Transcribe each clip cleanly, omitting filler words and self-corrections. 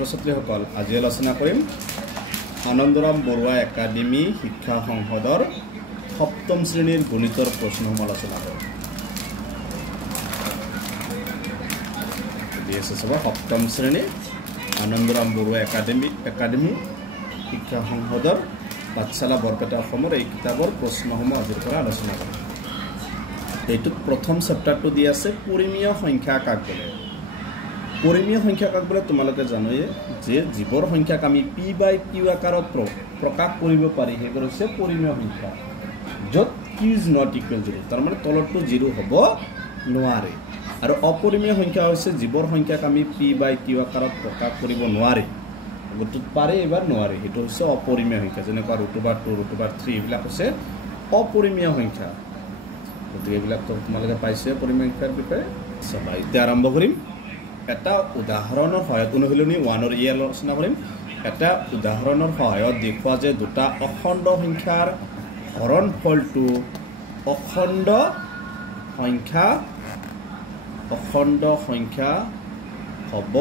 ছাত্ৰ-ছাত্ৰীসকল আজি আলোচনা কৰিম আনন্দৰাম বৰুৱা একাডেমী শিক্ষা সংসদৰ সপ্তম শ্ৰেণীৰ গণিতৰ প্ৰশ্নসমূহ আলোচনা কৰিম। সপ্তম শ্ৰেণী আনন্দৰাম বৰুৱা একাডেমী শিক্ষা সংসদৰ পাঠশালা বৰপেটা অসমৰ এই কিতাপৰ প্ৰশ্নসমূহ আজিৰ পৰা আলোচনা কৰিম। এইটোত প্ৰথম চেপ্টাৰটো দি আছে পৰিমেয় সংখ্যা কাক বোলে। পৰিমেয় সংখ্যা কাক বোলে তোমালোকে জানোয়ে যে জীৱৰ সংখ্যাক আমি পি বাই কিউ আকাৰত প্ৰকাশ কৰিব পাৰি সেইবোৰ হৈছে পৰিমেয় সংখ্যা য'ত Q is not equal zero', তাৰমানে তলতটো জিৰ' হ'ব নোৱাৰে। আৰু অপৰিমেয় সংখ্যা হৈছে জীৱৰ সংখ্যাক আমি পি বাই কিউ আকাৰত প্ৰকাশ কৰিব নোৱাৰি, গোটেইটোত পাৰে এবাৰ নোৱাৰে, সেইটো হৈছে অপৰিমেয় সংখ্যা। যেনেকুৱা √2 √3 এইবিলাক হৈছে অপৰিমেয় সংখ্যা। গতিকে এইবিলাকতো তোমালোকে পাইছে পৰিমেয় সংখ্যাৰ বিষয়ে। চাবা এতিয়া আৰম্ভ কৰিম। এটা উদাহৰণৰ সহায়ত অনুশীলনী 1ৰ আলোচনা কৰিম। এটা উদাহৰণৰ সহায়ত দেখুওৱা যে দুটা অখণ্ড সংখ্যাৰ হৰণফলটো অখণ্ড সংখ্যা হ'ব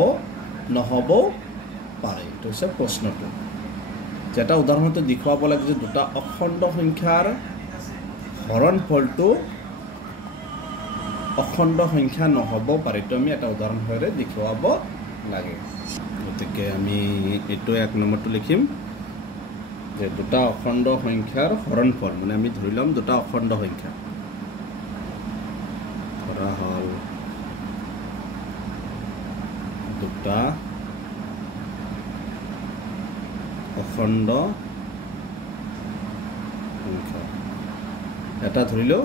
নহ'ব পাৰে। এইটো হৈছে প্ৰশ্নটো। এটা উদাহৰণতে দেখুৱাব লাগে যে দুটা অখণ্ড সংখ্যাৰ হৰণফলটো অখণ্ড সংখ্যা নহ'ব পাৰে। এইটো আমি এটা উদাহৰণ সহায়ৰে দেখুৱাব লাগে। গতিকে আমি এইটো 1 নম্বৰটো লিখিম যে দুটা অখণ্ড সংখ্যাৰ হৰণফল, মানে আমি ধৰি ল'ম দুটা অখণ্ড সংখ্যা, ধৰা হ'ল দুটা অখণ্ড সংখ্যা, এটা ধৰিলোঁ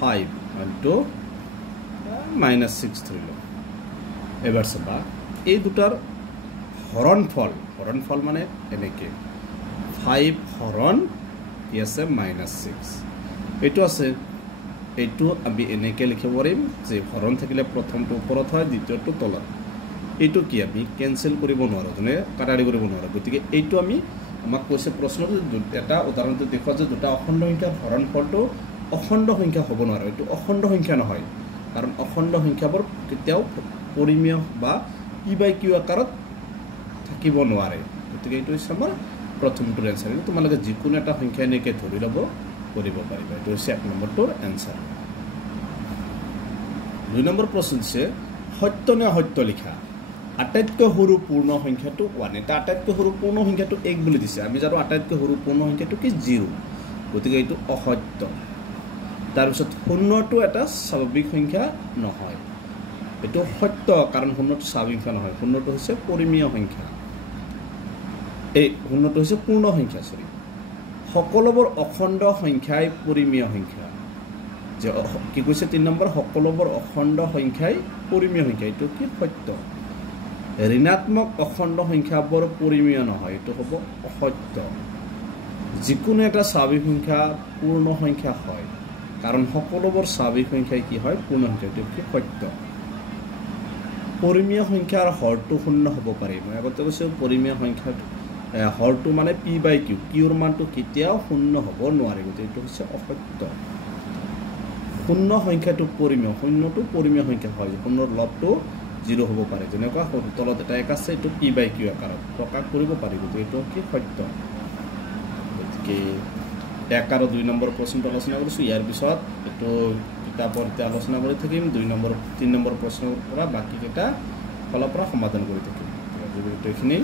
5 আৰু -6 ধৰিলোঁ। এবাৰ চাবা এই দুটাৰ হৰণফল মানে এনেকৈ 5 হৰণ কি আছে -6 এইটো আছে। এইটো আমি এনেকৈ লিখিব পাৰিম যে হৰণ থাকিলে প্ৰথমটো ওপৰত হয়, দ্বিতীয়টো তলত। এইটো কি আমি কেঞ্চেল কৰিব নোৱাৰোঁ, যেনে কাটাৰি কৰিব নোৱাৰোঁ। গতিকে এইটো আমাক কৈছে প্ৰশ্নটো এটা উদাহৰণটো দেখুওৱা যে দুটা অখণ্ড সংখ্যাৰ হৰণফলটো অখণ্ড সংখ্যা হ'ব নোৱাৰে। এইটো অখণ্ড সংখ্যা নহয়, কাৰণ অখণ্ড সংখ্যাবোৰ কেতিয়াও পৰিমেয় বা পি বাই কিউ আকাৰত থাকিব নোৱাৰে। গতিকে এইটো হৈছে আমাৰ প্ৰথমটোৰ এনচাৰ। তোমালোকে যিকোনো এটা সংখ্যা এনেকৈ ধৰি ল'ব কৰিব পাৰিবা। এইটো হৈছে 1 নম্বৰটোৰ এনচাৰ। 2 নম্বৰ প্ৰশ্ন হৈছে সত্য নে অসত্য লিখা। আটাইতকৈ সৰু পূৰ্ণ সংখ্যাটো 1। এটা আটাইতকৈ সৰু পূৰ্ণ সংখ্যাটো 1 বুলি দিছে। আমি জানো আটাইতকৈ সৰু পূৰ্ণ সংখ্যাটো কি 0, গতিকে এইটো অসত্য। তাৰপিছত 0টো এটা স্বাভাৱিক সংখ্যা নহয়, এইটো সত্য, কাৰণ 0টো স্বাভাৱিক সংখ্যা নহয়, 0টো হৈছে পৰিমেয় সংখ্যা। 0টো হৈছে পূৰ্ণ সংখ্যা। সকলোবোৰ অখণ্ড সংখ্যাই পৰিমেয় সংখ্যা। যে কি কৈছে 3 নম্বৰ, সকলোবোৰ অখণ্ড সংখ্যাই পৰিমেয় সংখ্যা, এইটো কি সত্য। ঋণাত্মক অখণ্ড সংখ্যাবোৰ পৰিমেয় নহয়, এইটো হ'ব অসত্য। যিকোনো এটা স্বাভাৱিক সংখ্যা পূৰ্ণ সংখ্যা হয়, কাৰণ সকলোবোৰ স্বাভাৱিক সংখ্যাই কি হয় পূৰ্ণ সংখ্যা, এইটো কি সত্য। পৰিমেয় সংখ্যাৰ হৰটো 0 হ'ব পাৰে। মই আগতে কৈছোঁ পৰিমেয় সংখ্যাৰ হৰটো মানে পি বাই কিউ, কিউৰ মানটো কেতিয়াও 0 হ'ব নোৱাৰে, গতিকে এইটো হৈছে অসত্য। 0 সংখ্যাটো পৰিমেয়, 0টো পৰিমেয় সংখ্যা হয়, 0ৰ লবটো 0 হ'ব পাৰে। যেনেকুৱা তলত এটা 1 আছে, এইটো পি বাই কিউ আকাৰত প্ৰকাশ কৰিব পাৰি, গতিকে এইটো কি সত্য। গতিকে 1 আৰু 2 নম্বৰ প্ৰশ্নটো আলোচনা কৰিছোঁ। ইয়াৰ পিছত এইটো কিতাপৰ এতিয়া আলোচনা কৰি থাকিম। 3 নম্বৰ প্ৰশ্নৰ পৰা বাকীকেইটা ফালৰ পৰা সমাধান কৰি থাকিম। এইখিনি